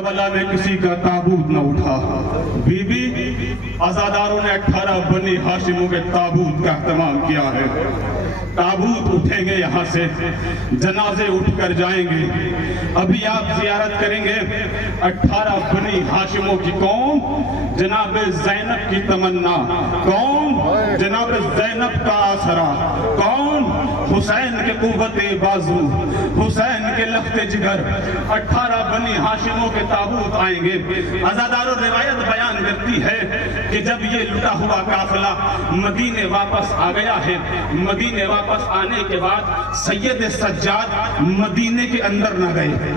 کربلا میں کسی کا تابوت نہ اٹھا. بی عزاداروں نے 18 بنی ہاشموں کے تابوت کا اہتمام کیا ہے. تابوت اٹھیں گے یہاں سے, جنازے اٹھ کر جائیں گے. ابھی آپ زیارت کریں گے 18 بنی ہاشموں کی قوم, جناب زینب کی تمنا, کون جناب زینب کا آسرا, کون حسین کے قوت بازو, حسین کے لخت جگر. 18 بنی ہاشموں کے تابوت آئیں گے. عزاداروں روایت بیان کرتی ہے کہ جب یہ لٹا ہوا قافلہ مدینے واپس آ گیا ہے, مدینے واپس آنے کے بعد سید سجاد مدینے کے اندر نہ گئے.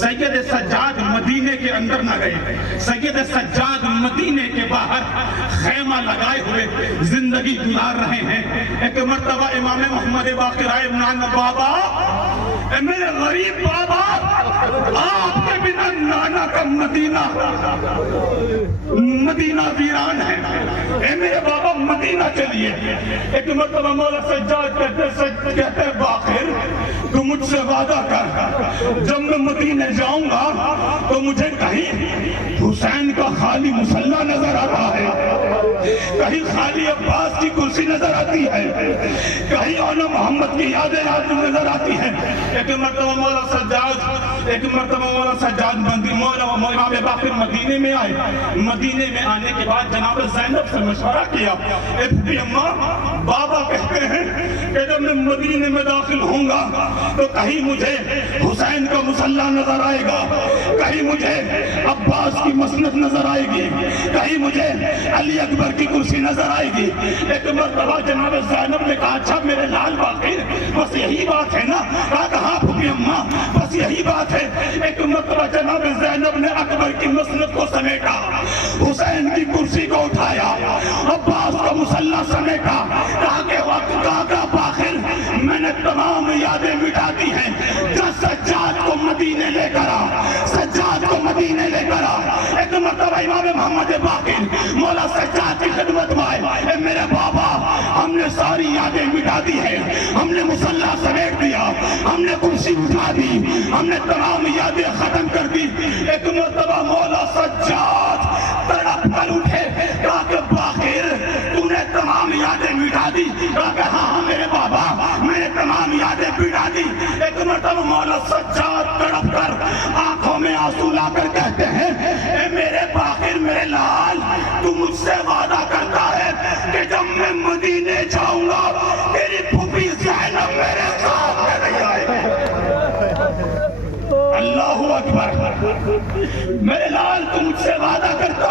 سید سجاد مدینے کے اندر نہ گئے. سید سجاد مدینے کے باہر خیمہ لگائے ہوئے زندگی گزار رہے ہیں. ایک مرتبہ امام محمد باقر آئے, بابا اے میرے غریب بابا, آپ کے بنا نانا کا مدینہ ویران ہے, اے میرے بابا مدینہ چلیے. ایک مرتبہ مولا سجاد کہتے باقر تو مجھ سے وعدہ کر, جب میں مدینہ جاؤں گا تو مجھے کہیں حسین کا خالی مصلی نظر آتا ہے, کہیں خالی عباس کی کرسی نظر آتی ہے, کہیں اولا محمد کی یادیں نظر آتی ہیں. ایک مرتبہ مولا سجاد امام باقر مدینے میں آئے. مدینے میں آنے کے بعد جناب زینب سے مشورہ کیا, اے پھوپھی اماں, بابا کہتے ہیں کہ جب میں مدینے میں داخل ہوں گا تو کہیں مجھے حسین کا مصلی نظر آئے گا, کہیں مجھے عباس کی مسند نظر آئے گی, کہیں مجھے علی اکبر کی کرسی نظر آئے گی. ایک مرتبہ جناب زینب نے کہا, اچھا میرے لال باقر بس یہی بات ہے نا؟ کہا ہاں پھوپھی اماں بس یہی بات ہے. ایک مرتبہ جناب زینب نے اکبر کی مسند کو سمیٹا, حسین کی کرسی کو اٹھایا, عباس کا مصلی سمیٹا. کہا کہ وقت کا باخر میں نے تمام یادیں مٹا دی ہیں, جس سجاد کو مدینے لے کر آ, سجاد کو مدینے لے کر آ. ایک مرتبہ امام محمد باقر مولا سجاد کی خدمت میں آئے, اے میرے بابا ہم نے ساری یادیں مٹا دی ہیں, ہم نے مصلی سمیٹ دیا, ہم نے کرسی اٹھا دی, ہم نے تمام یادیں ختم کر دی. ایک مرتبہ مولا سجاد تڑپ کر اٹھے, کہا کہ باقر تو نے تمام یادیں مٹا دی. کہا کہ ہاں میرے بابا میں نے تمام یادیں مٹا دی. ایک مرتبہ مولا سجاد تڑپ کر آنکھوں میں آنسو لا کر کہتے ہیں, اے میرے باقر میرے لال, تو مجھ سے وعدہ کرتا ہے کہ جب میں مدینے جاؤں گا تیری پھوپھی زینب میرے سامنے نہیں آئے گی. اللہ اکبر, میرے لال تو مجھ سے وعدہ کرتا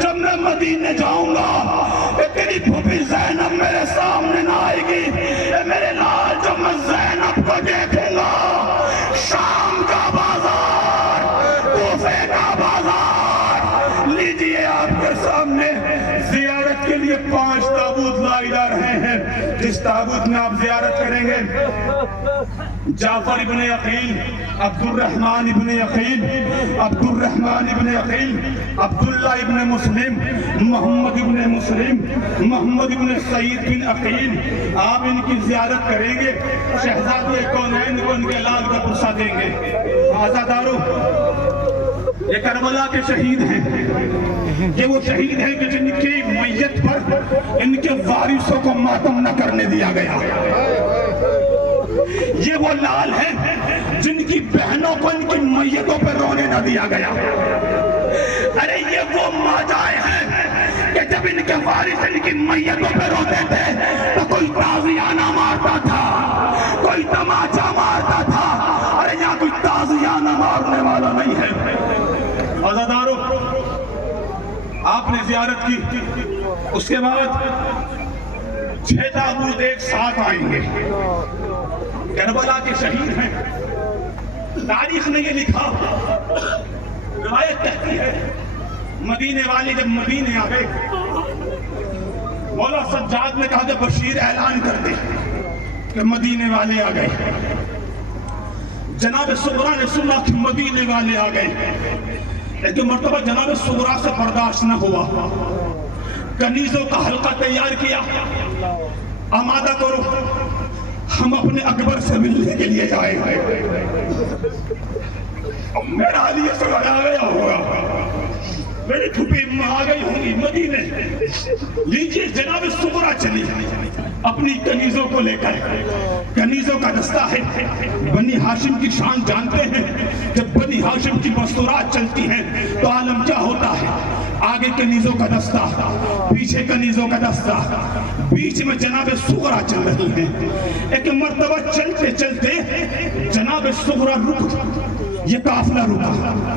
جب میں مدینے جاؤں گا کہ تیری پھوپھی زینب میرے سامنے نہ آئے گی. اے میرے لال جب میں زینب کو دیکھوں گا, شام کا بازار, کوفے کا بازار, لیجئے آپ کے سامنے زیارت کے لیے 5 تابوت لائے جا رہے ہیں. جس تابوت میں آپ زیارت کریں گے جعفر ابن عقیل, عبد الرحمن ابن عقیل, عبد الرحمن ابن عقیل, عبداللہ ابن مسلم, محمد ابن مسلم, محمد ابن سعید بن عقیل. آپ ان کی زیارت کریں گے, شہزادے کونین کو ان کے لال کا پرسہ دیں گے. عزاداروں, یہ کربلا کے شہید ہیں, یہ وہ شہید ہیں کہ جن کی میت پر ان کے وارثوں کو ماتم نہ کرنے دیا گیا. یہ وہ لال ہیں جن کی بہنوں کو ان کی میتوں پر رونے نہ دیا گیا. ارے یہ وہ ماجائے ہیں کہ جب ان کے وارث ان کی میتوں پر روتے تھے تو کوئی تازیانہ مارتا تھا, کوئی تماچا مارتا تھا. ارے یہاں کوئی تازیانہ مارنے والا نہیں ہے. عزاداروں, آپ نے زیارت کی, اس کے بعد 6 تابوت ایک ساتھ آئیں گے. کربلا کے شہید ہیں. تاریخ نے یہ لکھا, روایت کہتی ہے مدینے والے جب مدینے آ گئے, مولا سجاد نے کہا کہ بشیر اعلان کر دے کہ مدینے والے آ گئے. جناب صغرا نے سنا کہ مدینے والے آ گئے. ایک مرتبہ جناب صغرا سے برداشت نہ ہوا, کنیزوں کا حلقہ تیار کیا, آمادہ کرو ہم اپنے اکبر سے ملنے کے لیے جائیں. میرا علی سمجھ آ گیا ہوگا، میری پھوپھی اماں آ گئی ہوں گی مدینے۔ لیجیے جناب صغرا چلی اپنی کنیزوں کو لے کر، کنیزوں کا دستہ ہے۔ بنی ہاشم کی شان جانتے ہیں، جب بنی ہاشم کی مستورات چلتی ہیں تو عالم کیا ہوتا ہے؟ آگے کنیزوں کا دستہ، پیچھے کنیزوں کا دستہ، بیچ میں جناب صغرا چل رہی ہیں۔ ایک مرتبہ چلتے چلتے جناب صغرا رک، یہ قافلہ رکا۔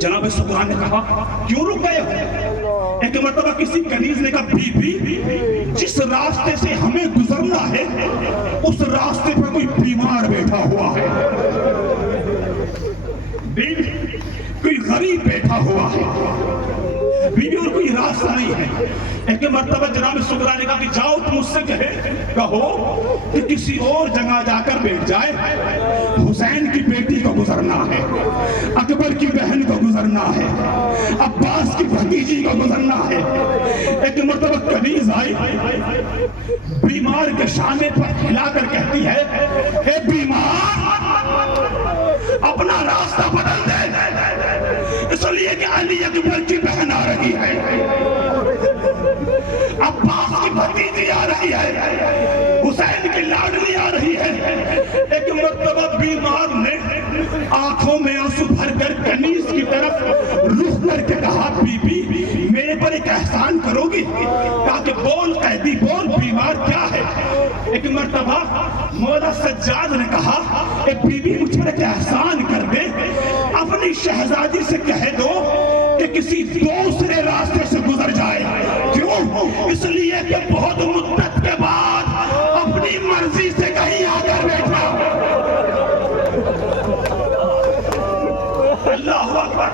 جناب صغرا نے کہا کیوں رک گئے ہو؟ ایک مرتبہ کسی کنیز نے کہا بی بی جس راستے سے ہمیں گزرنا ہے اس راستے پر کوئی بیمار بیٹھا ہوا ہے، بی بی کوئی غریب بیٹھا ہوا ہے، بی بی اور کوئی راستہ نہیں ہے۔ ایک مرتبہ جناب صغرا نے کہا کہ جاؤ تم اس سے کہو کہ کسی اور جگہ جا کر بیٹھ جائے، حسین کی بیٹی کو گزرنا ہے، اکبر کی بہن کو گزرنا ہے، عباس کی بھتیجی کو گزرنا ہے۔ ایک مرتبہ کنیز آئی، بیمار کے شانے پر ہلا کر کہتی ہے اے بیمار اپنا راستہ بدل دے، اس لیے کہ علی اکبر کی بہن آ رہی ہے، عباس کی بھتیجی آ رہی ہے، حسین کی لاڈلی آ رہی ہے۔ ایک مرتبہ بیمار نے آنکھوں میں آنسو بھر کر کنیز کی طرف رخ کر کے کہا بی بی میرے پر ایک احسان کرو گی؟ کہا کہ بول قیدی بول، بیمار کیا ہے؟ ایک مرتبہ مولا سجاد نے کہا اے بی بی مجھ پر ایک احسان کر دے، اپنی شہزادی سے کہہ دو کہ کسی دوسرے راستے سے گزر جائے۔ کیوں؟ اس لیے کہ بہت مدت کے بعد اپنی مرضی سے کہیں آ کر بیٹھا۔ اللہ اکبر،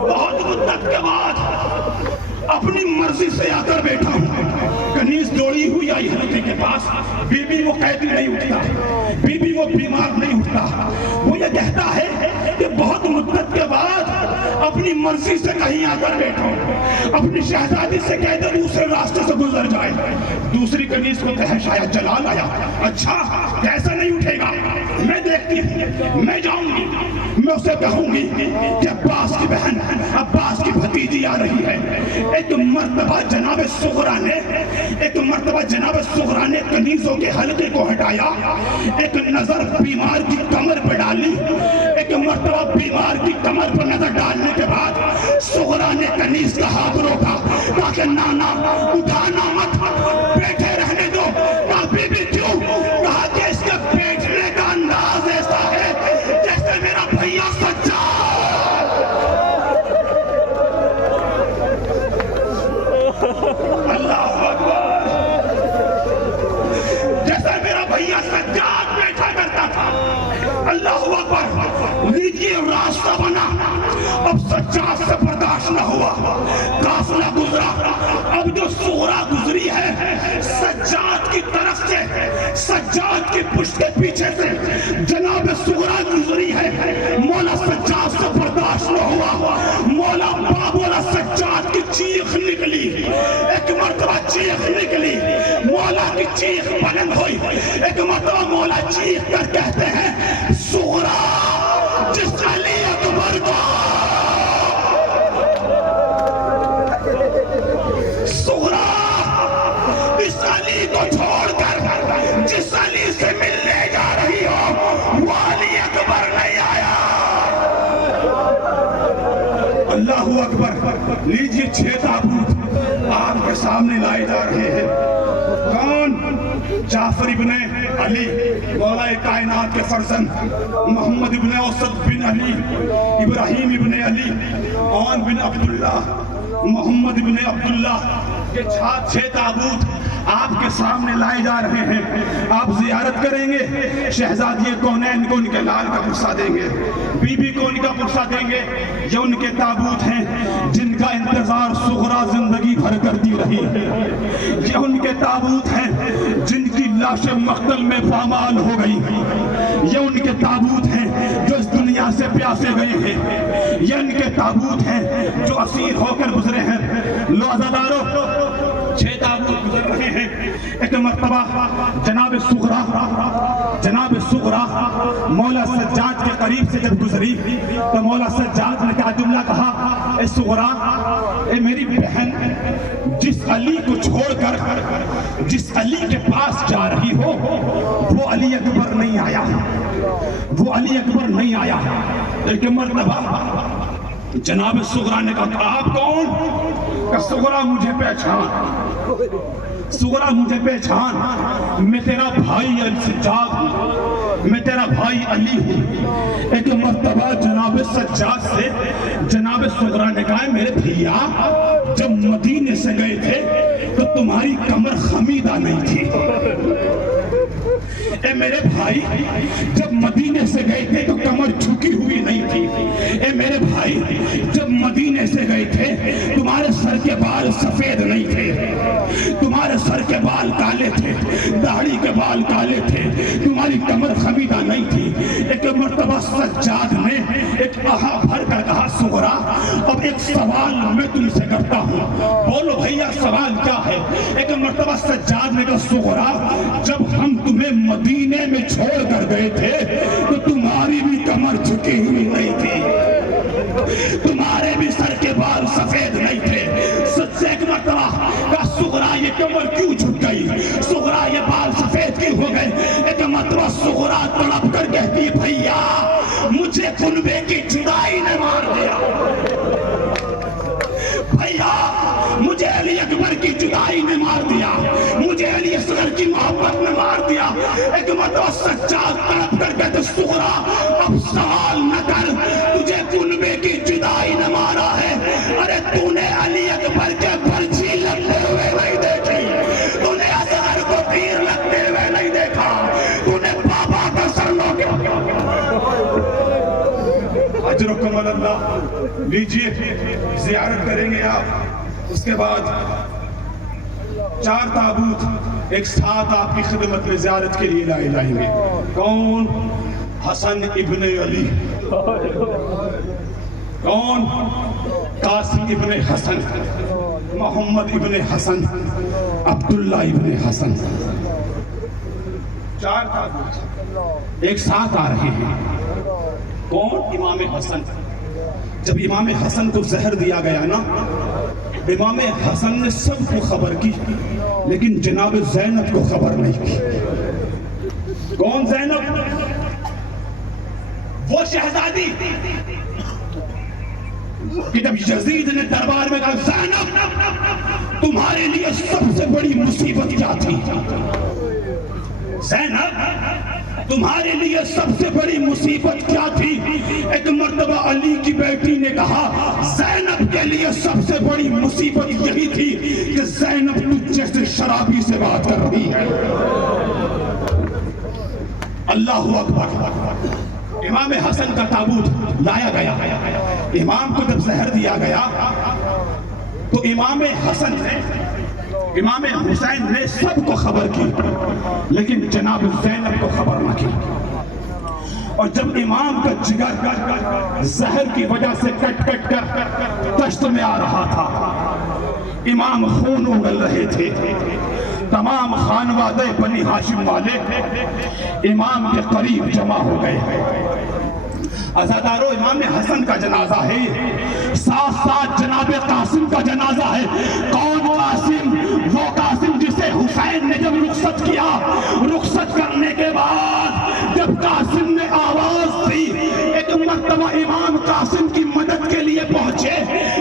بہت مدت کے بعد اپنی مرضی سے آ کر بیٹھا ہوں۔ کنیز دوڑی ہوئی آئی حلقے کے پاس، بی بی وہ قیدی نہیں اٹھتا، بی بی وہ بیمار نہیں اٹھتا، وہ یہ کہتا ہے کہ بہت مدت کے بعد اپنی مرضی سے کہیں آ کر بیٹھا ہوں، اپنی شہزادی سے کہہ دے دوسرے راستے سے گزر جائے۔ دوسری کنیز کو تحش آیا، جلال آیا، اچھا کیسا نہیں اٹھے گا، میں دیکھتی ہوں، میں جاؤں گی، میں اسے کہوں گی کہ عباس کی بہن عباس کی بھتیجی آ رہی ہے۔ ایک مرتبہ جناب صغرا نے کنیزوں کے حلقے کو ہٹایا، ایک نظر بیمار کی کمر پہ ڈالی۔ ایک مرتبہ بیمار کی کمر پر نظر ڈالنے کے بعد صغرا نے کنیز کا ہاتھ روکا، کہا کہ نانا اٹھانا مت، بیٹھے رہنے دو۔ کہا بی بی کیوں؟ کہا کہ اس کے بیٹھنے کا انداز ایسا ہے جیسے میرا بھیا سجاد، اللہ اکبر، جیسے میرا بھیا سجاد بیٹھا کرتا تھا۔ اللہ اکبر، لیجیے راستہ بنا، اب سجاد سے برداشت نہ ہوا، قافلہ گزرا۔ اب جو صغرا گزری ہے سجاد کی طرف سے، سجاد کی پشت کے پیچھے سے جناب صغرا گزری ہے، مولا سجاد سے برداشت نہ ہوا، مولا سجاد کی چیخ نکلی، ایک مرتبہ چیخ نکلی، مولا کی چیخ بلند ہوئی۔ ایک مرتبہ مولا چیخ کر کہتے ہیں صغرا جس علی اکبر کو، صغرا اس علی کو چھوڑ کر جس علی سے ملنے جا رہی ہو وہ علی اکبر نہیں آیا۔ اللہ اکبر، لیجیے 6 تابوت آپ کے سامنے لائے جا رہے ہیں۔ کون؟ جعفر ابن علی مولا کائنات کے فرزند، محمد ابن اوسط بن علی، ابراہیم ابن علی، عون بن عبداللہ، محمد ابن عبداللہ، یہ 6 تابوت آپ کے سامنے لائے جا رہے ہیں۔ آپ زیارت کریں گے، شہزادی کونین کو ان کے لال کا پرسہ دیں گے، بی بی کو ان کا پرسہ دیں گے۔ یہ ان کے تابوت ہیں جن کا انتظار صغرا زندگی بھر کرتی رہی، یہ ان کے تابوت ہیں جن کی لاشیں مقتل میں پامال ہو گئی، یہ ان کے تابوت ہیں جو اس دنیا سے پیاسے گئے ہیں، یہ ان کے تابوت ہیں جو اسیر ہو کر گزرے ہیں۔ لو عزادارو، 6 تابوت گزر رہے ہیں۔ ہیں ایک مرتبہ جناب صغرا مولا سجاد کے قریب سے جب گزری تو مولا سجاد نے کیا جملہ کہا، اے صغرا، اے میری بہن، جس علی کو چھوڑ کر جس علی کے پاس جا رہی ہو وہ علی اکبر نہیں آیا، وہ علی اکبر نہیں آیا۔ ایک مرتبہ جناب صغرا نے کہا، آپ کون؟ کہ صغرا مجھے پہچان، میں تیرا بھائی سجاد ہوں، میں تیرا بھائی علی ہوں۔ ایک مرتبہ جناب سجاد سے جناب صغرا نے کہا، میرے بھیا جب مدینے سے گئے تھے تو تمہاری کمر خمیدہ نہیں تھی۔ اے میرے بھائی جب مدینے سے گئے تھے تو کمر جھکی ہوئی نہیں تھی۔ اے میرے بھائی جب مدینے سے گئے تھے تمہارے سر کے بال سفید نہیں تھے، تمہارے سر کے بال کالے تھے، داڑھی کے بال کالے تھے، تمہاری کمر خمیدہ نہیں تھی۔ ایک مرتبہ سجاد نے ایک آہا بھر کر کہا، صغرا اب ایک سوال میں تم سے کرتا ہوں، بولو بھیا سوال کیا ہے؟ ایک مرتبہ سجاد نے کہا، صغرا جب ہم تمہیں مدینے میں چھوڑ کر گئے تھے تو تمہاری بھی کمر جھکی ہوئی نہیں تھی، تمہارے بھی سر کے بال سفید نہیں تھے۔ سچ سے ایک مرتبہ کہا، صغرا یہ کمر کیوں جھک گئی، صغرا یہ بال سفید کیوں ہو گئے؟ ایک مرتبہ صغرا تڑپ کر کہتی، بھیا مجھے کنبے کی جدائی نے مار دیا، بھیا مجھے علی اکبر کی جدائی نے مار دیا، مجھے علی اصغر کی محبت نے مار دیا۔ ایک مرتبہ سجاد تڑپ کر کہتے، صغرا اب سوال نہ کر، تجھے کنبے کی جدائی نے مارا ہے، ارے تو نے علی اکبر کے برچھی لگتے ہوئے نہیں دیکھی، تو نے اصغر کو تیر لگتے ہوئے نہیں دیکھا، تو نے بابا کا سر لوٹا۔ اجرکم اللہ، لیجئے زیارت کریں گے آپ، اس کے بعد 4 تابوت ایک ساتھ آپ کی خدمت میں زیارت کے لیے لائیں گے۔ کون؟ حسن ابن علی، کون؟ قاسم ابن حسن، محمد ابن حسن، عبداللہ ابن حسن، 4 تابوت ایک ساتھ آ رہے ہیں۔ کون؟ امام حسن۔ جب امام حسن کو زہر دیا گیا نا، امام حسن نے سب کو خبر کی لیکن جناب زینب کو خبر نہیں کی۔ کون زینب؟ وہ شہزادی کہ جب یزید نے دربار میں کہا، زینب تمہارے لیے سب سے بڑی مصیبت کیا تھی؟ زینب تمہارے لیے سب سے بڑی مصیبت کیا تھی؟ ایک مرتبہ علی کی بیٹی نے کہا، زینب کے لیے سب سے بڑی مصیبت یہی تھی کہ زینب تجھ جیسے شرابی سے بات کر رہی ہے۔ اللہ اکبر۔ امام حسن کا تابوت لایا گیا، امام کو جب زہر دیا گیا تو امام حسن نے، امام حسین نے سب کو خبر کی لیکن جناب زینب کو خبر نہ کی۔ اور جب امام کا جگر زہر کی وجہ سے کٹ کٹ کر دشت میں آ رہا تھا، امام خون اگل رہے تھے، تمام خانوادے بنی ہاشم والے امام کے قریب جمع ہو گئے۔ عزادارو امام حسن کا جنازہ ہے، ساتھ ساتھ جناب قاسم کا جنازہ ہے۔ کون قاسم؟ وہ قاسم جسے حسین نے جب رخصت کیا، رخصت کرنے کے بعد جب قاسم نے آواز دی، ایک مرتبہ امام قاسم کی مدد کے لیے پہنچے،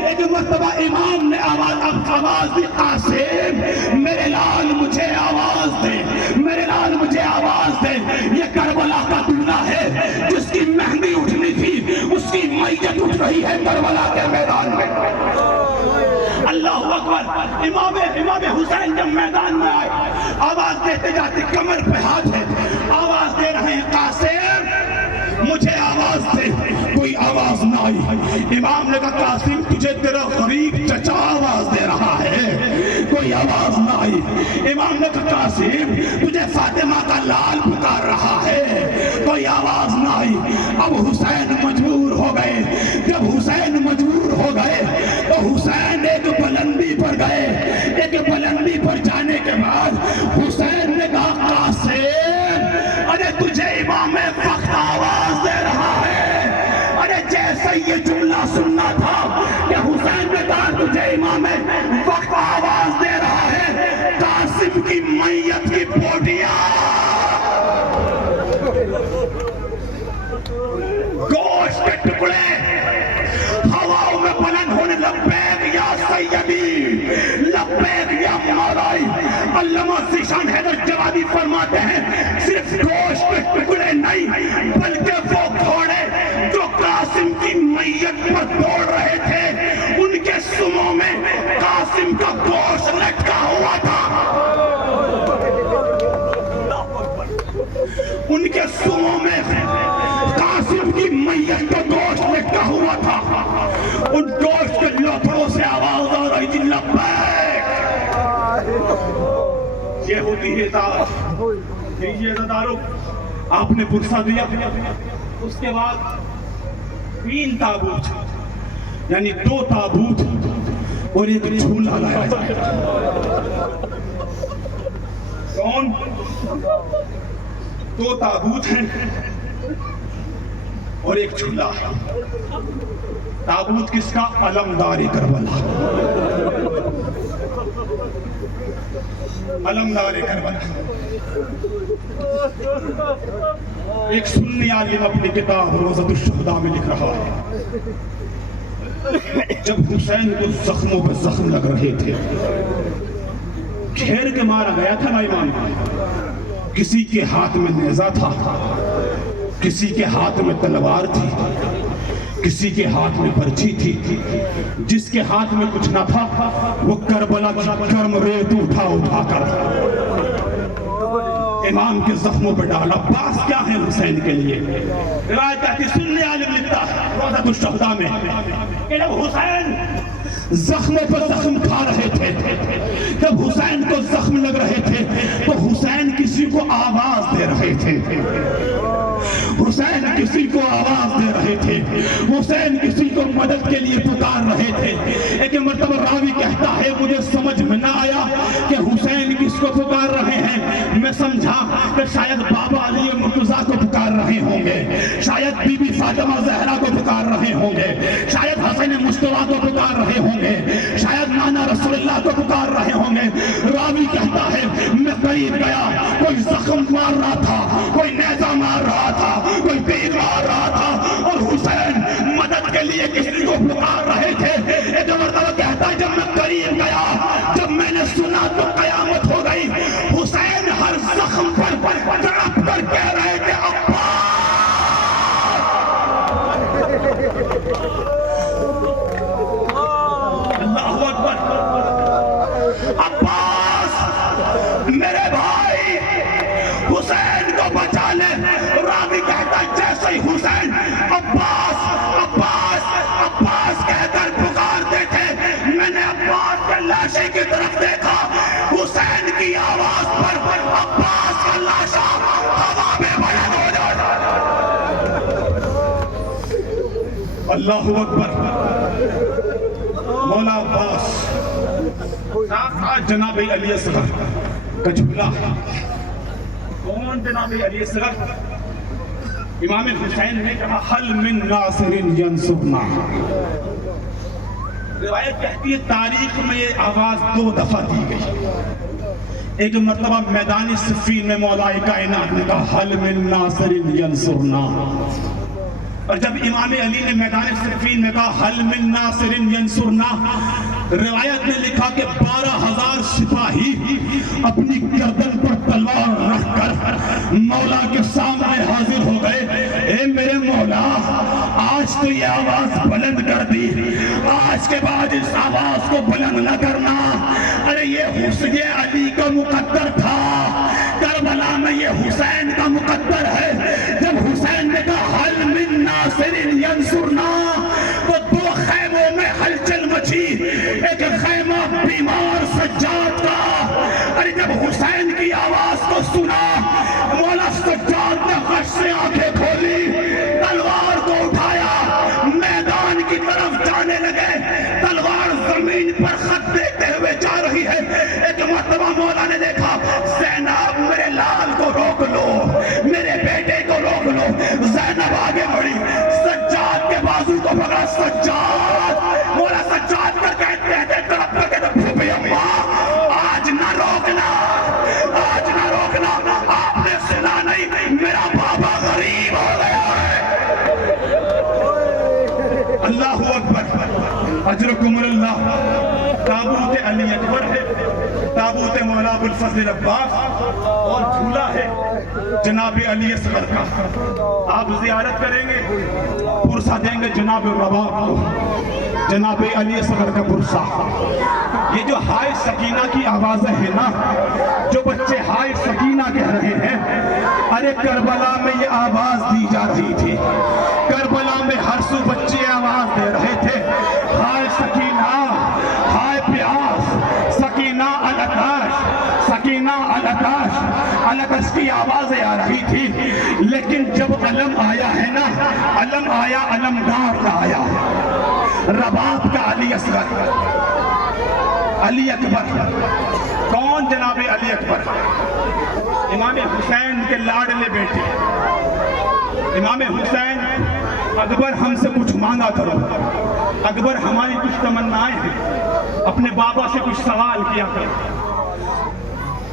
ایک مرتبہ امام نے آواز دی، قاسم میرے لال مجھے آواز دے، میرے لال مجھے آواز دے، یہ کربلا کا دولہ ہے جس کی مہندی اٹھنی تھی، اس کی میت اٹھ رہی ہے کربلا کے میدان میں۔ اللہ اکبر۔ امام حسین جب میدان میں آئے، آواز دیتے جاتے، کمر پہ ہاتھ ہے، آواز دے رہے ہیں، قاسم مجھے آواز دے، کوئی آواز نہ آئی۔ امام نے کہا، قاسم تجھے تیرا غریب چچا آواز دے رہا ہے، کوئی آواز نہ آئی۔ امام نے کہا، قاسم تجھے فاطمہ کا لال پکار رہا ہے، کوئی آواز نہ آئی۔ اب حسین مجبور ہو گئے، جب حسین مجبور ہو گئے تو حسین ایک بلندی پر گئے، ایک بلندی پر جانے کے بعد جملہ سننا تھا کہ حسین نے کہا تجھے امام وقت آواز دے رہا ہے، قاسم کی میت کی بوٹیاں گوشت کے ٹکڑے ہواؤں میں بلند ہونے، لبیک یا سیدی، لبیک یا مولائی۔ علامہ ذیشان حیدر جوادی فرماتے ہیں صرف گوشت کے ٹکڑے نہیں بلکہ وہ گھوڑے جو قاسم کی میت پر دوڑ رہے تھے ان کے سموں میں قاسم کا گوشت لٹکا ہوا تھا، ان کے سموں میں قاسم کی میت کا گوشت لٹکا ہوا تھا، ان گوشت کے لوتھڑوں سے آواز آ رہی تھی لبیک۔ یہ ہوتی ہے اطاعت۔ دیجیے عزادارو، آپ نے پرسہ دیا، اس کے بعد 3 تابوت یعنی 2 تابوت اور ایک جھولا لایا جائے۔ کون؟ 2 تابوت ہیں اور ایک جھولا ہے۔ تابوت کس کا؟ علمدار کربلا، علمدار کربلا۔ ایک سنی عالم اپنی کتاب روضۃ الشہداء میں لکھ رہا ہے جب حسین کو زخموں پہ زخم لگ رہے تھے، گھیر کے مارا گیا تھا نا امام، کسی کے ہاتھ میں نیزہ تھا، کسی کے ہاتھ میں تلوار تھی، کسی کے ہاتھ میں برچھی تھی، جس کے ہاتھ میں کچھ نہ تھا وہ کربلا کی گرم ریت اٹھا کر امام کے زخموں پہ ڈالا۔ باس کیا ہے حسین کے لیے؟ روایت کہتی سنی عالم لکھتا ہے روضۃ الشہداء میں کہ جب حسین زخموں پر زخم کھا رہے تھے، جب حسین کو زخم لگ رہے تھے تو حسین کسی کو آواز دے رہے تھے، حسین کسی کو آواز دے رہے تھے، حسین کسی کو مدد کے لیے پکار رہے تھے۔ ایک مرتبہ راوی کہتا ہے مجھے سمجھ میں نہ آیا کہ حسین کس کو پکار رہے ہیں، میں سمجھا کہ شاید بابا علی مرتضیٰ کو پکار رہے ہوں گے، شاید بی بی فاطمہ زہرا کو پکار رہے ہوں گے، شاید حسین مصطفیٰ کو پکار رہے ہوں گے، شاید نانا رسول اللہ کو پکار رہے ہوں گے۔ راوی کہتا ہے میں قریب گیا، کوئی زخم مار رہا تھا، کوئی نیزہ مار رہا تھا، کوئی تیر مار رہا تھا اور حسین مدد کے لیے کسی کو پکار رہے تھے۔ ایک مرتبہ کہتا ہے جب میں قریب گیا، جب میں نے سنا تو قیامت ہو گئی۔ حسین ہر زخم پر تڑپ کر کہہ رہے تھے اللہ اکبر، عباس میرے بھائی، حسین کو بچا لے۔ راوی کہتا ہے جیسے ہی حسین عباس عباس عباس کہہ کر پکارتے تھے، میں نے عباس کے لاشے کی طرف دیکھا، حسین کی آواز پر عباس کا لاشا ہوا میں بلند ہو جاتا۔ اللہ اکبر۔ مولا عباس ساتھ جناب علی اصغر کا جھولا ہے۔ کون جناب علی اصغر؟ امام حسین نے کہا حل من ناصر ینصرنا۔ روایت کہتی ہے تاریخ میں یہ آواز 2 دفعہ دی گئی۔ ایک مرتبہ میدان صفین میں مولا کائنات نے کہا حل من ناصر ینصرنا، اور جب امام علی نے میدان صفین میں کہا حل من ناصر ینصرنا، روایت نے لکھا کہ 12,000 سپاہی اپنی گردن پر تلوار رکھ کر مولا کے سامنے حاضر ہو گئے۔ اے میرے مولا، آج تو یہ آواز بلند کر دی، آج کے بعد اس آواز کو بلند نہ کرنا۔ ارے یہ علی کا مقدر تھا، کربلا میں یہ حسین کا مقدر ہے۔ جب حسین نے کہا حل من ناصر ینصرنا تو 2 خیموں میں ہلچل مچی۔ ایک خیمہ بیمار سجاد کا، ارے جب حسین کی آواز کو سنا مولا سجاد نے غش سے آنکھیں کھولی، تلوار کو اٹھایا، میدان کی طرف جانے لگے، تلوار زمین پر خط دیتے ہوئے جا رہی ہے۔ ایک مرتبہ مولا نے دیکھا زینب میرے لال کو روک لو، میرے بیٹے کو روک لو۔ زینب آگے بڑھی، سجاد کے بازو کو پکڑا، سجاد کا کہتے ہیں تڑپ کر کہتے پھوپھی اماں آج نہ روکنا، آج نہ روکنا، آپ نے سنا نہیں میرا بابا غریب ہو گیا ہے۔ اللہ اکبر، اجرکم اللہ۔ تابوت علی اکبر ہے، تابوت مولا ابوالفضل عباس، اور جھولا ہے جناب علی اصغر کا۔ آپ زیارت کریں گے، پرسہ دیں گے جناب رباب کو، جناب علی اصغر کا پرسہ۔ یہ جو ہائے سکینہ کی آوازیں ہیں نا، جو بچے ہائے سکینہ کہہ رہے ہیں، ارے کربلا میں یہ آواز دی جا رہی تھی، کربلا میں ہر سو بچے آواز دے رہے تھے، ہائے سکینہ، ہائے پیاس، سکینہ العطش، سکینہ العطش، العطش کی آوازیں آ رہی تھی۔ لیکن جب علم آیا ہے نا، علم آیا، علمدار کا آیا، رباب کا علی اصغر، علی اکبر۔ کون جناب علی اکبر؟ امام حسین کے لاڈلے بیٹے۔ امام حسین، اکبر ہم سے کچھ مانگا کرو، اکبر ہماری کچھ تمنائیں ہیں، اپنے بابا سے کچھ سوال کیا کرو۔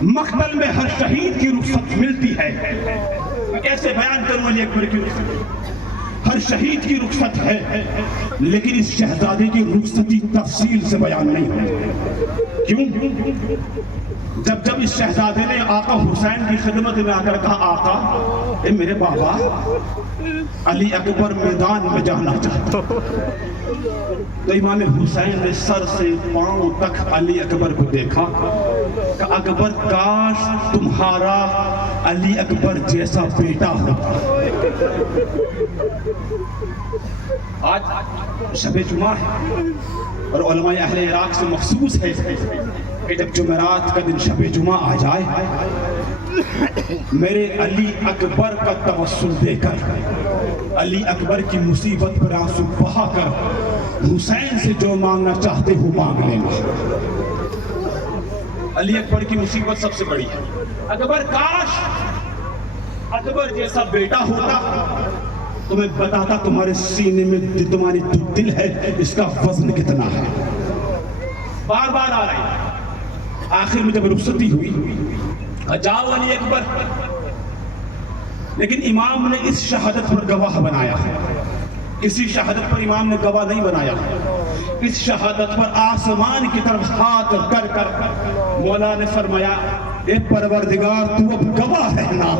مقتل میں ہر شہید کی رخصت ملتی ہے، میں کیسے بیان کروں علی اکبر کی رخصت؟ ہر شہید کی رخصت ہے، لیکن اس شہزادے کی رخصتی تفصیل سے بیان نہیں ہے۔ کیوں؟ جب اس شہزادے نے آقا حسین کی خدمت میں آ کر کہا، آقا اے میرے بابا، علی اکبر میدان میں جانا چاہتا، تو امام حسین نے سر سے پاؤں تک علی اکبر کو دیکھا کہ اکبر کاش تمہارا علی اکبر جیسا بیٹا ہوتا۔ آج شب جمعہ ہے، اور علماء اہل عراق سے مخصوص ہے کہ جب جمعرات کا دن شب جمعہ آ جائے، میرے علی اکبر کا توسل دے کر، علی اکبر کی مصیبت پر آنسو بہا کر حسین سے جو مانگنا چاہتے ہو مانگ لینا۔ علی اکبر کی مصیبت سب سے بڑی ہے۔ اکبر کاش اکبر جیسا بیٹا ہوتا تو میں بتاتا تمہارے سینے میں تمہاری جو دل ہے اس کا وزن کتنا ہے۔ بار بار آ رہی ہے۔ آخر میں جب رخصتی ہوئی، جاؤ علی اکبر، لیکن امام نے اس شہادت پر گواہ بنایا، اسی شہادت پر امام نے گواہ نہیں بنایا، اس شہادت پر آسمان کی طرف ہاتھ کر کر مولا نے فرمایا، اے پروردگار تو اب گواہ رہنا،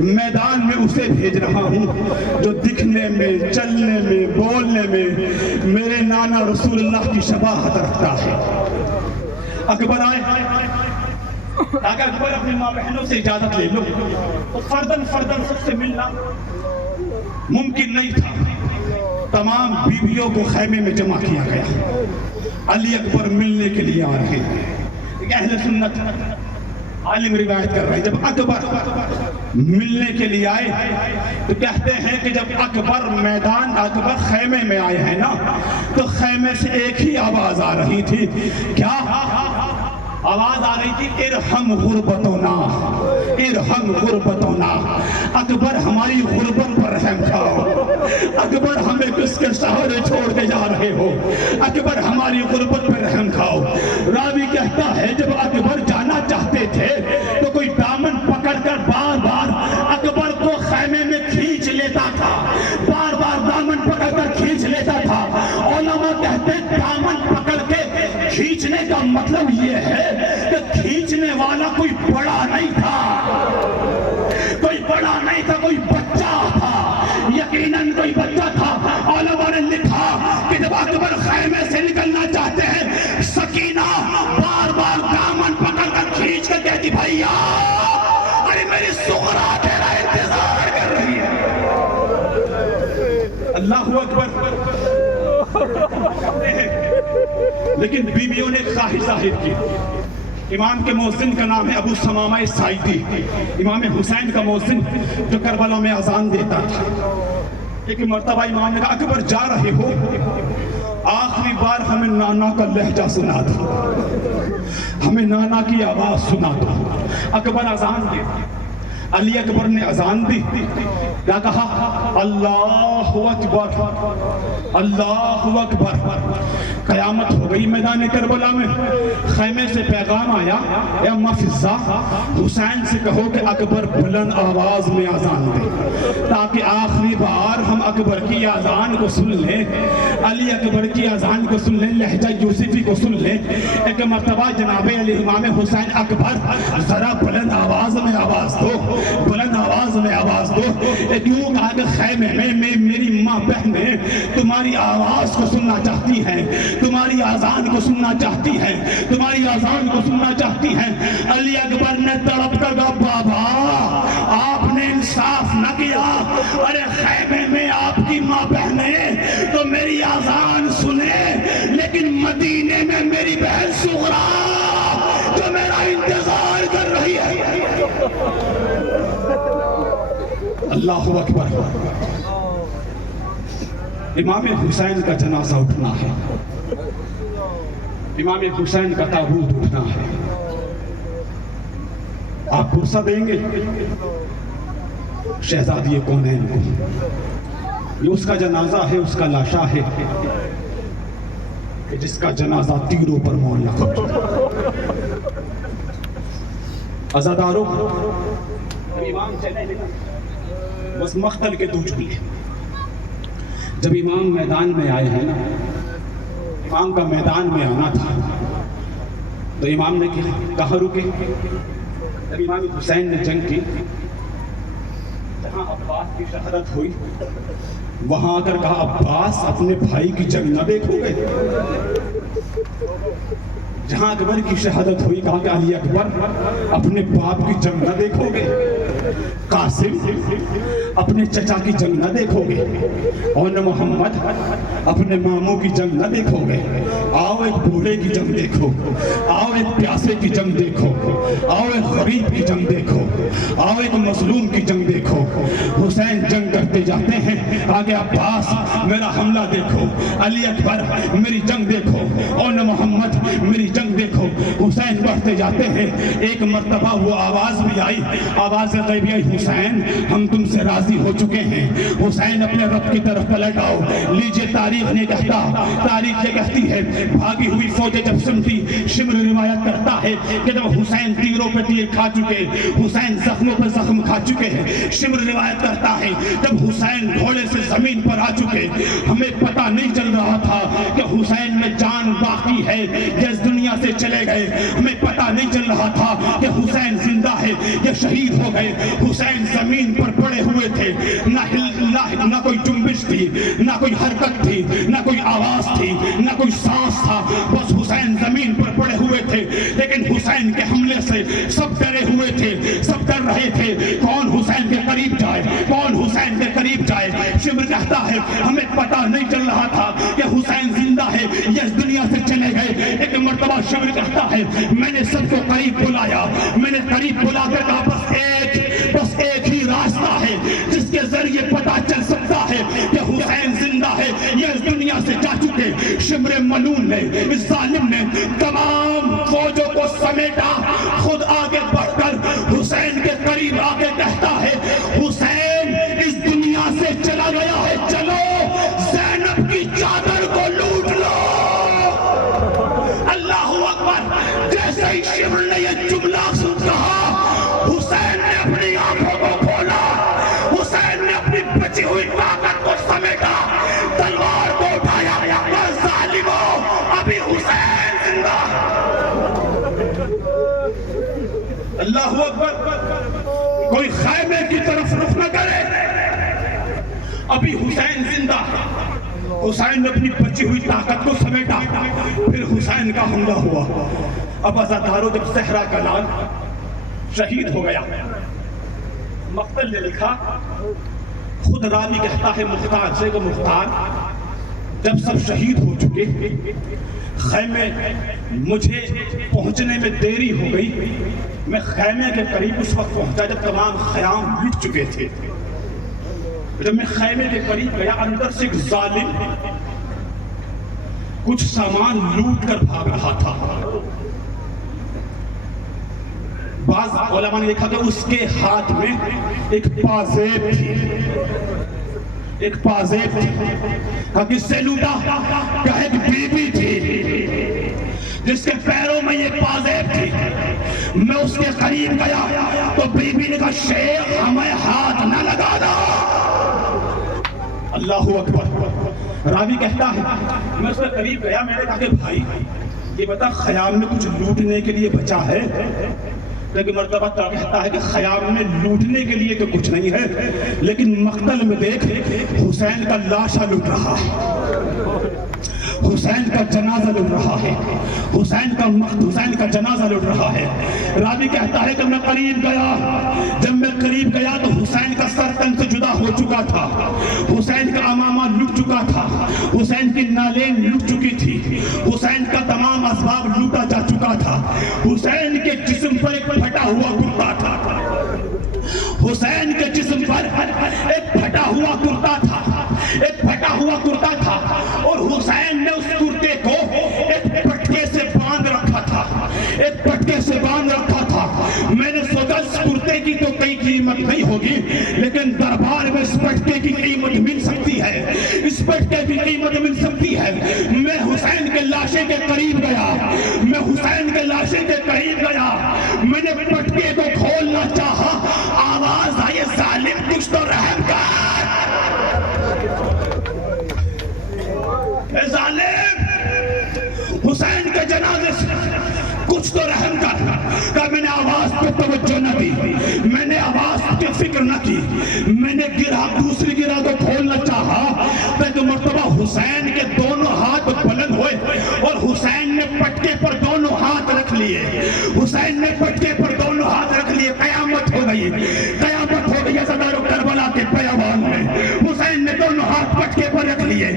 میدان میں اسے بھیج رہا ہوں جو دکھنے میں، چلنے میں، بولنے میں میرے نانا رسول اللہ کی شباہت رکھتا ہے۔ اکبر آئے، اگر اکبر اپنی ماں بہنوں سے اجازت لے لو تو فردن سب سے ملنا ممکن نہیں تھا۔ تمام بیویوں کو خیمے میں جمع کیا گیا، علی اکبر ملنے کے لیے آ رہے ہیں۔ اہل سنت عالم روایت کر رہے ہیں، جب اکبر ملنے کے لیے آئے تو کہتے ہیں کہ جب اکبر اکبر خیمے میں آئے ہیں نا، تو خیمے سے ایک ہی آواز آ رہی تھی، کیا آواز آ رہی تھی؟ ارحم غربتنا، ارحم غربتنا۔ اکبر ہماری غربت پر رحم کھاؤ، اکبر ہمیں کس کے سہارے چھوڑ کے جا رہے ہو، اکبر ہماری غربت پر رحم کھاؤ۔ راوی کہتا ہے جب اکبر جانا چاہتے تھے تو کوئی دامن پکڑ کر بار بار اکبر کو خیمے میں کھینچ لیتا تھا، بار بار دامن پکڑ کر کھینچ لیتا تھا۔ علماء کہتے ہیں دامن پکڑ کے کھینچنے کا مطلب یہ ہے کہ کھینچنے والا کوئی بڑا نہیں تھا، کوئی بڑا نہیں تھا، کوئی بچہ تھا، یقیناً کوئی بچہ تھا۔ علماء نے لکھا کہ جب اکبر خیمے سے نکلنا چاہتے ہیں، سکینہ بار بار دامن پکڑ کر کھینچ کر کہتی، بھائیا ارے میری سغرا تیرا انتظار کر رہی ہے۔ اللہ اکبر۔ لیکن بیویوں نے خواہش ظاہر کی۔ امام کے مؤذن کا نام ہے ابو ثمامہ السائدی، امام حسین کا مؤذن جو کربلا میں اذان دیتا تھا۔ ایک مرتبہ امام نے کہا، اکبر جا رہے ہو، آخری بار ہمیں نانا کا لہجہ سنا دو، ہمیں نانا کی آواز سنا دو۔ اکبر اذان دے، علی اکبر نے اذان دی، کیا کہا؟ اللہ اکبر، اللہ اکبر۔ قیامت ہو گئی میدان کربلا میں۔ خیمے سے پیغام آیا، اے اماں فضہ، حسین سے کہو کہ اکبر بلند آواز میں اذان دے تاکہ آخری بار ہم اکبر کی اذان کو سن لیں، علی اکبر کی اذان کو سن لیں، لہجہ یوسفی کو سن لیں۔ ایک مرتبہ جناب علی امام حسین اکبر ذرا بلند آواز میں آواز دو، بلند آواز میں آواز دو۔ ایک یوں کہا کہ خیمے میں میری ماں بہنیں تمہاری آواز کو سننا چاہتی ہیں، تمہاری اذان کو سننا چاہتی ہیں، تمہاری اذان کو سننا چاہتی ہیں۔ علی اکبر نے تڑپ کر کہا، بابا آپ نے انصاف نہ کیا، ارے خیمے میں آپ کی ماں بہنیں تو میری اذان سنیں، لیکن مدینے میں میری بہن صغرا جو میرا انتظار کر رہی ہے۔ اللہ اکبر۔ امام حسین کا جنازہ اٹھنا ہے، امام حسین کا تابوت اٹھنا ہے۔ آپ پرسہ دیں گے شہزادی کونین کو، یہ اس کا جنازہ ہے، اس کا لاشا ہے کہ جس کا جنازہ تیروں پر معلق ہو۔ عزاداروں، امام چلے بس مختل کے دو چلی ہے۔ جب امام میدان میں آئے ہیں نا، امام کا میدان میں آنا تھا تو امام نے کہا رکے۔ جب امام حسین نے جنگ کی، جہاں عباس کی شہادت ہوئی، وہاں آ کر کہا، عباس اپنے بھائی کی جنگ نہ دیکھو گے؟ جہاں اکبر کی شہادت ہوئی، کہا کہ علی اکبر اپنے باپ کی جنگ نہ دیکھو گے؟ قاسم اپنے چچا کی جنگ نہ دیکھو گے؟ اور نہ محمد اپنے ماموں کی جنگ نہ دیکھو گے؟ آؤ ایک بوڑھے کی جنگ دیکھو، آؤ ایک پیاسے کی جنگ دیکھو، آؤ ایک غریب کی جنگ دیکھو، آؤ ایک مظلوم کی جنگ دیکھو۔ حسین جنگ کرتے جاتے ہیں، آگے عباس میرا حملہ دیکھو، علی اکبر میری جنگ دیکھو، اور نہ محمد میری جنگ دیکھو۔ حسین بڑھتے جاتے ہیں، ایک مرتبہ وہ آواز بھی آئی، آواز غیبی آئی، حسین ہم تم سے راضی ہو چکے ہیں۔ حسین اپنے رب کی طرف پلٹ آؤ۔ لیجئے تاریخ نے کہتا، تاریخ یہ کہتی ہے، بھاگی ہوئی فوجیں جب سنتی، شمر روایت کرتا ہے کہ جب حسین تیروں پہ تیر کھا چکے، حسین زخموں پہ زخم کھا چکے ہیں، شمر روایت کرتا ہے جب حسین گھوڑے سے زمین پر آ چکے، ہمیں پتہ نہیں چل رہا تھا کہ حسین میں جان باقی ہے یا اس دنیا سے چلے گئے، ہمیں پتہ نہیں چل رہا تھا کہ حسین زندہ ہے یا شہید ہو گئے۔ حسین زمین پر پڑے ہوئے تھے، نہ کوئی جنبش تھی، نہ کوئی حرکت تھی، نہ کوئی آواز تھی، نہ کوئی سانس تھا، بس حسین زمین پر پڑے ہوئے تھے۔ لیکن حسین کے حملے سے سب ڈرے ہوئے تھے، سب ڈر رہے تھے، کون حسین کے قریب جائے، کون حسین کے قریب جائے۔ شمر کہتا ہے ہمیں پتہ نہیں چل رہا تھا کہ حسین زندہ ہے یا اس دنیا سے چلے گئے۔ ایک مرتبہ شمر کہتا ہے میں نے سب کو قریب بلایا، میں نے قریب بلا کر کہا بس ایک ہی راستہ ہے جس کے ذریعے پتہ چل سکتا ہے کہ حسین زندہ ہے یا اس دنیا سے جا چکے۔ شمر ملعون نے، اس ظالم نے تمام فوجوں کو سمیٹا، خود آگے بڑھ کر حسین کے قریب آگے کہتا ہے حسین اس دنیا سے چلا گیا ہے، چلو زینب کی چادر کو لوٹ لو۔ اللہ اکبر۔ جیسے ہی شمر نے یہ جملہ کہا، حسین نے اپنی آنکھوں کو کھولا، حسین نے اپنی بچی ہوئی طاقت کو سمیٹا، تلوار کو اٹھایا، یا ظالموں ابھی حسین زندہ۔ اللہ اکبر۔ کوئی خیمے کی طرف رخ نہ کرے، ابھی حسین زندہ ہے۔ حسین نے اپنی بچی ہوئی طاقت کو سمیٹا، پھر حسین کا حملہ ہوا۔ اب عزاداروں، جب زہرا کا لال شہید ہو گیا، مقتل نے لکھا، خود راوی کہتا ہے مختار سے کہ مختار جب سب شہید ہو چکے، خیمے مجھے پہنچنے میں دیری ہو گئی، میں خیمے کے قریب اس وقت پہنچا جب تمام خیام لٹ چکے تھے۔ جب میں خیمے کے قریب گیا، اندر سے ایک ظالم کچھ سامان لوٹ کر بھاگ رہا تھا۔ بعض علماء نے دیکھا کہ اس کے ہاتھ میں ایک پازیب تھی، ایک پازیب تھی. کہا کس سے لوٹا؟ کہا ایک بی بی تھی جس کے پیروں میں یہ پازیب تھی. میں اس کے قریب گیا تو بی بی نے کہا شیخ ہمیں ہاتھ نہ لگانا. اللہ اکبر. راوی کہتا ہے میں اس کے قریب گیا، میں نے کہا کہ بھائی یہ بتا خیام میں کچھ لوٹنے کے لیے بچا ہے؟ لیکن مرتبہ کہتا ہے کہ خیام میں لوٹنے کے لیے تو کچھ نہیں ہے، لیکن مقتل میں دیکھ حسین کا لاشا لوٹ رہا ہے، حسین کا جنازہ لوٹ رہا ہے، حسین کا جنازہ لوٹ رہا ہے. راوی کہتا ہے کہ میں قریب گیا، جب میں قریب گیا تو حسین کا سر تن سے جدا ہو چکا تھا، حسین کا امامہ لٹ چکا تھا، حسین کی نالین لٹ چکی تھی، حسین کا تمام اسباب لوٹا جا چکا تھا. حسین کے جسم پر ایک پھٹا ہوا کرتا تھا، حسین کے جسم پر ایک پھٹا ہوا کرتا تھا، ایک پھٹا ہوا کرتا تھا، اور حسین نے اس کرتے کو ایک پٹکے سے باندھ رکھا تھا، ایک پٹکے سے باندھ رکھا تھا. میں نے سوچا اس کرتے کی تو کئی قیمت نہیں ہوگی، لیکن دربار میں اس پٹکے کی قیمت مل سکتی ہے، اس پٹکے کی قیمت مل سکتی ہے. میں حسین کے لاشے کے قریب گیا، میں حسین کے لاشے کے قریب گیا، میں نے پٹکے کو کھولنا چاہا، آواز آئی ظالم کچھ تو رحم کر، اے ظالم حسین کے جنازے سے کچھ تو رحم کر. کہ میں نے آواز پہ توجہ نہ دی، میں نے آواز پہ فکر نہ کی، میں نے دوسری گرہ کو کھولنا چاہا تو مرتبہ حسین کے دونوں ہاتھ بلند ہوئے اور حسین نے پٹکے پر دونوں ہاتھ رکھ لیے، حسین نے پٹکے پر دونوں ہاتھ رکھ لیے. قیامت ہو گئی، قیامت ہو گئی صدر کربلا کے بیابان میں. حسین نے دونوں ہاتھ پٹکے پر رکھ لیے.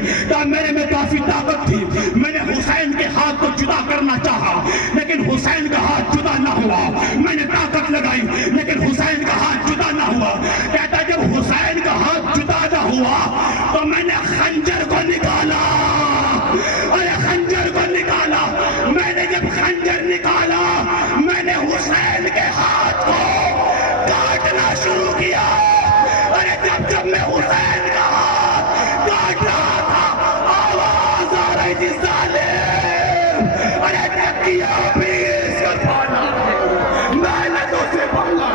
میرے میں کافی طاقت تھی، میں نے حسین کے ہاتھ کو جدا کرنا چاہا لیکن حسین کا ہاتھ جدا نہ ہوا. میں نے طاقت لگائی لیکن حسین کا ہاتھ جدا نہ ہوا. کہتا جب حسین کا ہاتھ جدا نہ ہوا تو میں نے خنجر کو نکالا، ارے خنجر کو نکالا. میں نے جب خنجر نکالا میں نے حسین کے ہاتھ کو کاٹنا شروع کیا. ارے جب میں حسین کا ہاتھ کاٹ رہا تھا آواز آ رہی تھی ظالم، ارے تکیہ پیس کر پانا محنتوں سے پانا.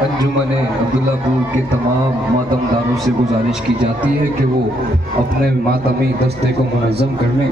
انجمن عبداللہ پور کے تمام ماتم داروں سے گزارش کی جاتی ہے کہ وہ اپنے ماتمی دستے کو منظم کرنے